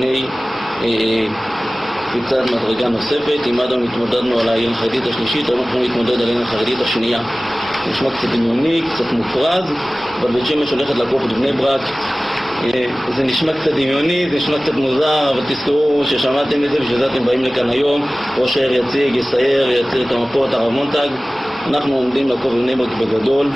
בפני קפיצת מדרגה נוספת. אם עד היום התמודדנו על העיר החרדית השלישית, היום אנחנו נתמודד על העיר החרדית השנייה. נשמע קצת דמיוני, קצת מופרז, אבל בית שמש הולכת לעקוף את בני ברק. זה נשמע קצת דמיוני, זה נשמע קצת מוזר, אבל תזכרו ששמעתם את זה, בשביל זה אתם באים לכאן היום. ראש העיר יציג, יסייר, יציג את המפות, הרב מונטג. אנחנו עומדים לעקוף את בני ברק בגדול.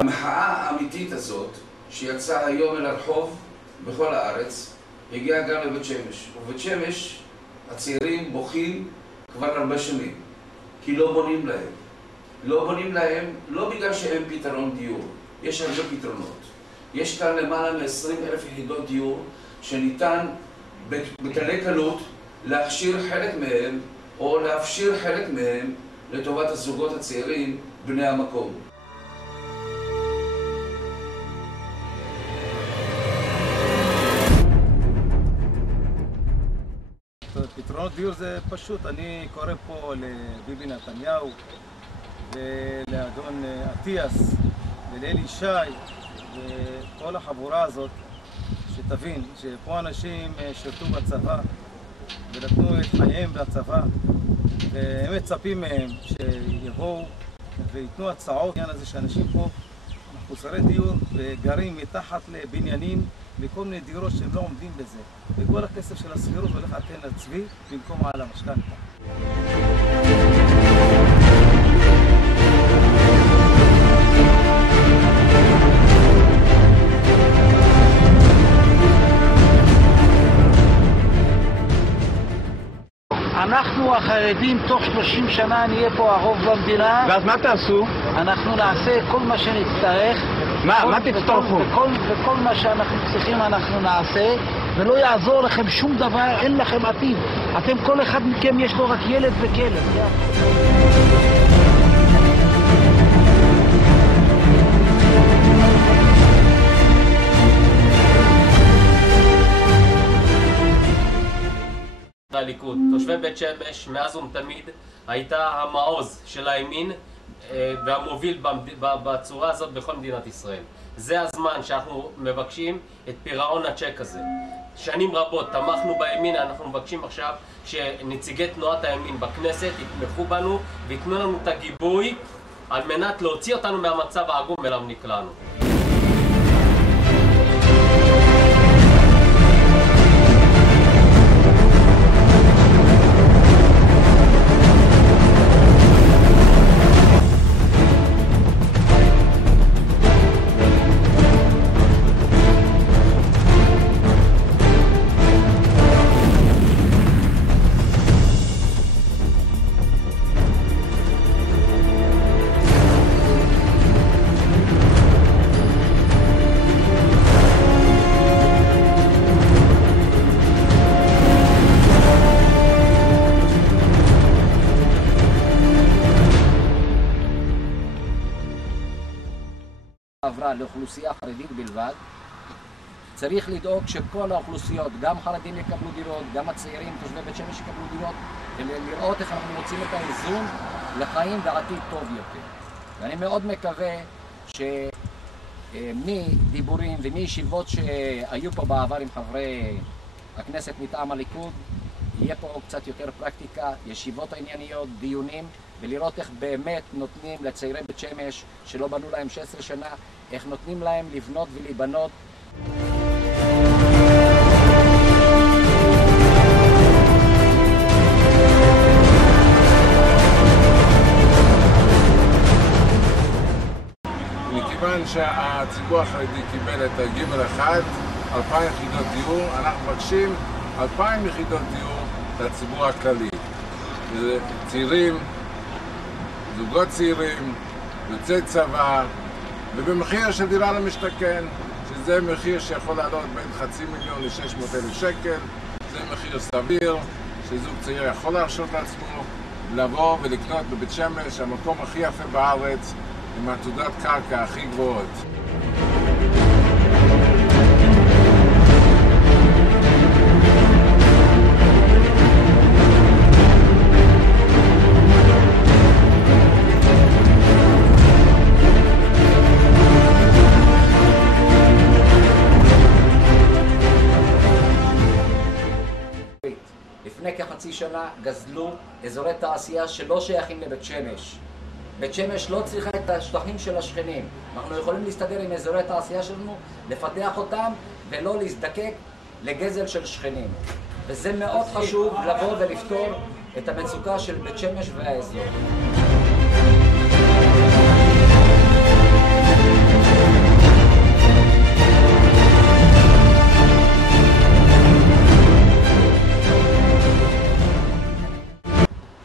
המחאה האמיתית הזאת שיצאה היום אל הרחוב בכל הארץ הגיעה גם לבית שמש. ובית שמש הצעירים בוכים כבר הרבה שנים כי לא בונים להם. לא בונים להם לא בגלל שאין פתרון דיור, יש הרבה פתרונות. יש כאן למעלה מ-20,000 יחידות דיור שניתן בקלי קלות להכשיר חלק מהם או להפשיר חלק מהם לטובת הזוגות הצעירים בני המקום. פתרונות דיור זה פשוט, אני קורא פה לביבי נתניהו ולאדון אטיאס ולאלי ישי וכל החבורה הזאת, שתבין שפה אנשים שירתו בצבא ונתנו את חייהם בצבא, והם מצפים מהם שיבואו ויתנו הצעות. העניין הזה שאנשים פה מחוסרי דיור וגרים מתחת לבניינים וכל מיני דירות שהם לא עומדים בזה, וכל הכסף של הסחירות הולך על הצבי במקום על המשכנתא. אנחנו החרדים תוך 30 שנה נהיה פה הרוב במדינה. ואז מה תעשו? אנחנו נעשה כל מה שנצטרך. מה תצטרכו? וכל מה שאנחנו צריכים אנחנו נעשה, ולא יעזור לכם שום דבר, אין לכם עתיד. אתם, כל אחד מכם יש לו רק ילד וכלב. הליכוד. תושבי בית שמש מאז ומתמיד הייתה המעוז של הימין והמוביל בצורה הזאת בכל מדינת ישראל. זה הזמן שאנחנו מבקשים את פירעון הצ'ק הזה. שנים רבות תמכנו בימין, אנחנו מבקשים עכשיו שנציגי תנועת הימין בכנסת יתמכו בנו ויתנו לנו את הגיבוי על מנת להוציא אותנו מהמצב העגום אליו נקלענו. עברה לאוכלוסייה חרדית בלבד. צריך לדאוג שכל האוכלוסיות, גם חרדים יקבלו דירות, גם הצעירים, תושבי בית שמש יקבלו דירות, ולראות איך אנחנו מוצאים את האיזון לחיים ועתיד טוב יותר. ואני מאוד מקווה שמדיבורים ומישיבות שהיו פה בעבר עם חברי הכנסת מטעם הליכוד, יהיה פה קצת יותר פרקטיקה, ישיבות ענייניות, דיונים, ולראות איך באמת נותנים לצעירי בית שמש שלא בנו להם 16 שנה, איך נותנים להם לבנות ולהיבנות. מכיוון שהציבור החרדי קיבל את גימל 1, 2,000 יחידות דיור, אנחנו מבקשים 2,000 יחידות דיור לציבור הכללי. צעירים, זוגות צעירים, יוצאי צבא, ובמחיר של דירה למשתכן, שזה מחיר שיכול לעלות בין 500,000 ל-600,000 שקל. זה מחיר סביר, שזוג צעיר יכול להרשות לעצמו לבוא ולקנות בבית שמש, המקום הכי יפה בארץ, עם עתודת קרקע הכי גבוהות. שנה גזלו אזורי תעשייה שלא שייכים לבית שמש. בית שמש לא צריכה את השטחים של השכנים. אנחנו יכולים להסתדר עם אזורי תעשייה שלנו, לפתח אותם ולא להזדקק לגזל של שכנים. וזה מאוד חשוב לבוא ולפתור את המצוקה של בית שמש והאזור.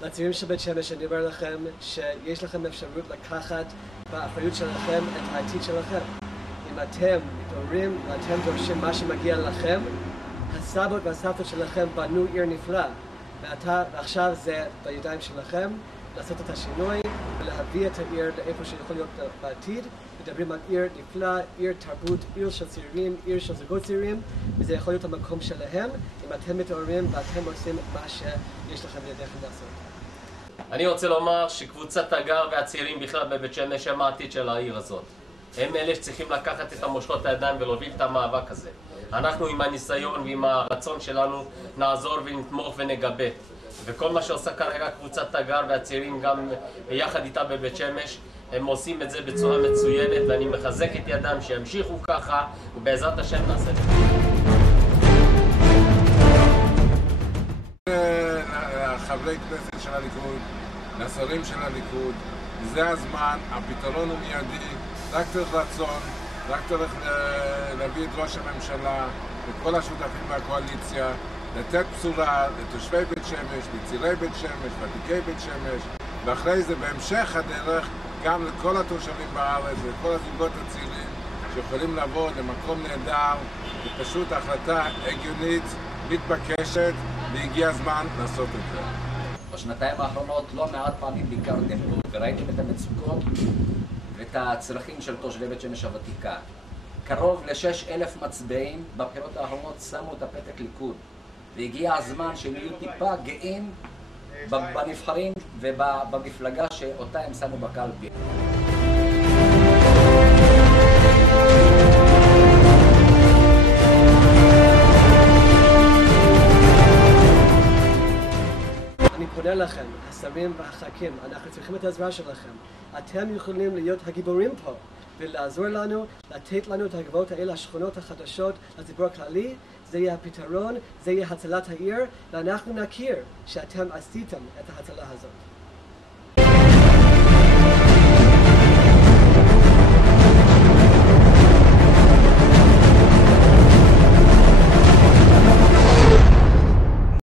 לצעירים של בית שמש אני אומר לכם שיש לכם אפשרות לקחת באחריות שלכם את העתיד שלכם. אם אתם מתעוררים ואתם דורשים מה שמגיע לכם, הסבות והסבתות שלכם בנו עיר נפלאה, ועכשיו זה בידיים שלכם לעשות את השינוי ולהביא את העיר לאיפה שיכול להיות בעתיד. מדברים על עיר נפלאה, עיר תרבות, עיר של צעירים, עיר של זוגות צעירים, וזה יכול להיות המקום שלהם אם אתם מתעוררים ואתם עושים את מה שיש לכם בידיכם לעשות. אני רוצה לומר שקבוצת הגר והצעירים בכלל בבית שמש הם העתיד של העיר הזאת. הם אלה שצריכים לקחת את המושכות לידיים ולהוביל את המאבק הזה. אנחנו עם הניסיון ועם הרצון שלנו נעזור ונתמוך ונגבה. וכל מה שעושה כרגע קבוצת הגר והצעירים גם יחד איתה בבית שמש, הם עושים את זה בצורה מצוינת, ואני מחזק את ידם שימשיכו ככה, ובעזרת השם נעשה את זה. חברי כנסת של הליכוד, לשרים של הליכוד, זה הזמן, הפתרון הוא מיידי, רק צריך רצון, רק צריך להביא את ראש הממשלה וכל השותפים מהקואליציה, לתת בשורה לתושבי בית שמש, לצעירי בית שמש, ותיקי בית שמש, ואחרי זה בהמשך הדרך גם לכל התושבים בארץ ולכל הזוגות הצעירים שיכולים לבוא למקום נהדר, זה פשוט החלטה הגיונית, מתבקשת, והגיע הזמן לעשות את זה. בשנתיים האחרונות לא מעט פעמים ביקרתם פה וראיתם את המצוקות ואת הצרכים של תושבי בית שמש הוותיקה. קרוב ל6,000 מצביעים בבחירות האחרונות שמו את הפתק ליכוד, והגיע הזמן שהם יהיו טיפה גאים בנבחרים ובמפלגה שאותה הם שמו בקלפי. אני פונה לכם, השרים והח"כים, אנחנו צריכים את העזרה שלכם. אתם יכולים להיות הגיבורים פה ולעזור לנו, לתת לנו את הגבעות האלה, השכונות החדשות, לציבור הכללי. זה יהיה הפתרון, זה יהיה הצלת העיר, ואנחנו נכיר שאתם עשיתם את ההצלה הזאת.